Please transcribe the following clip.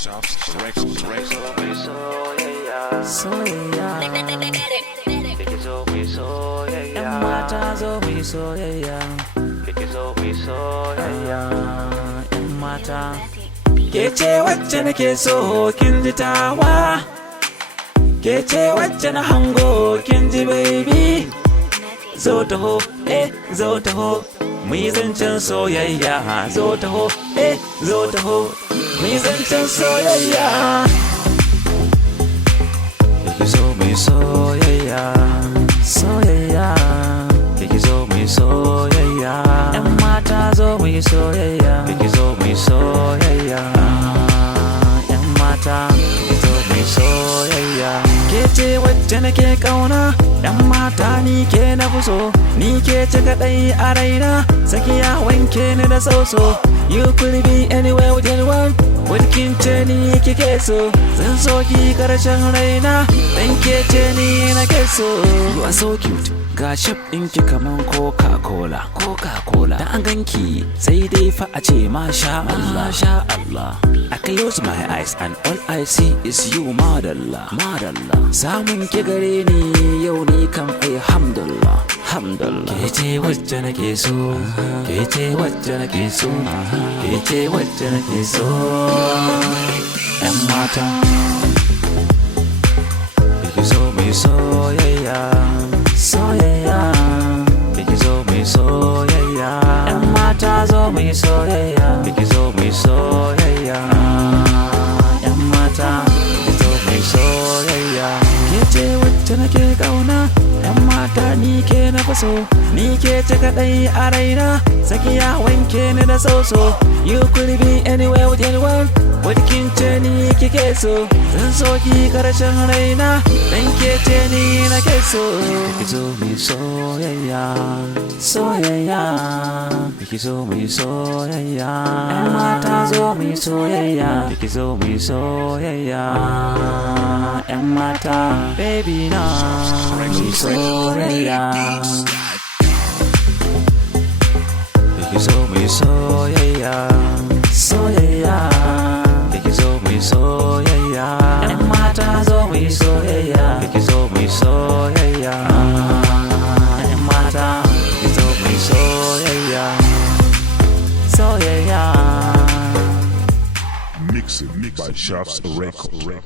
Shaffz Soyayya, Soyayya, kike zo mu soyayya, ‘yan mata zo mu soyayya, kike zo mu soyayya, ‘yan mata. Ke ce wacce nake so kin ji tawa, ke ce wacce na hango kin ji baby. Zo taho, zo taho, mu yi zancen soyayya. Zo taho, zo taho, mu yi zancen soyayya. Kike zo mu soyayya, soyayya. Kike zo mu soyayya, ‘yan mata zo mu soyayya. Kike zo mu soyayya, ‘yan mata kike zo mu soyayya. Ke ce wacce nake kauna, ‘yan mata ni ke na fi so, ni ke ce kaɗai a raina. Sakiya wanke ni da soso, you could be anywhere with anyone. Wadkin ce ni kike so, zan so ki karshen raina, dan ke ce ni na ke so. You are so cute, ga shape ɗinki kaman Coca-Cola, Coca-Cola. Da an ganki sai dai fa a ce masha Allah, masha Allah. I close my eyes and all I see is you, madalla, madalla. Samun ki gare ni yau ni kam alhamdulillah, alhamdulillah. Ke ce wacce nake so, ke ce wacce nake so, ke ce wacce nake so. ‘Yan mata, kike zo mu soyayya, soyayya. Kike zo mu soyayya, ‘yan mata zo mu soyayya. Kike zo mu soyayya, ‘yan mata kike zo mu soyayya. Ke ce wacce nake kauna, ‘yan mata ni ke na fi so, ni ke ce kaɗai a raina. Sakiya wanke ni da soso, you could be anywhere with anyone. Wadkin ce ni kike so, zan so ki karshen raina, dan ke ce ni na ke so. Kike zo mu soyayya, soyayya. Kike zo mu soyayya, ‘yan mata zo mu soyayya. Kike zo mu soyayya, ‘yan mata. Baby na mu soyayya. Kike zo mu soyayya, soyayya. Kike zo mu soyayya, ‘yan mata zo mu soyayya. Kike zo mu soyayya, ‘yan mata kike zo mu soyayya, soyayya. Mixed by Shaffz Record.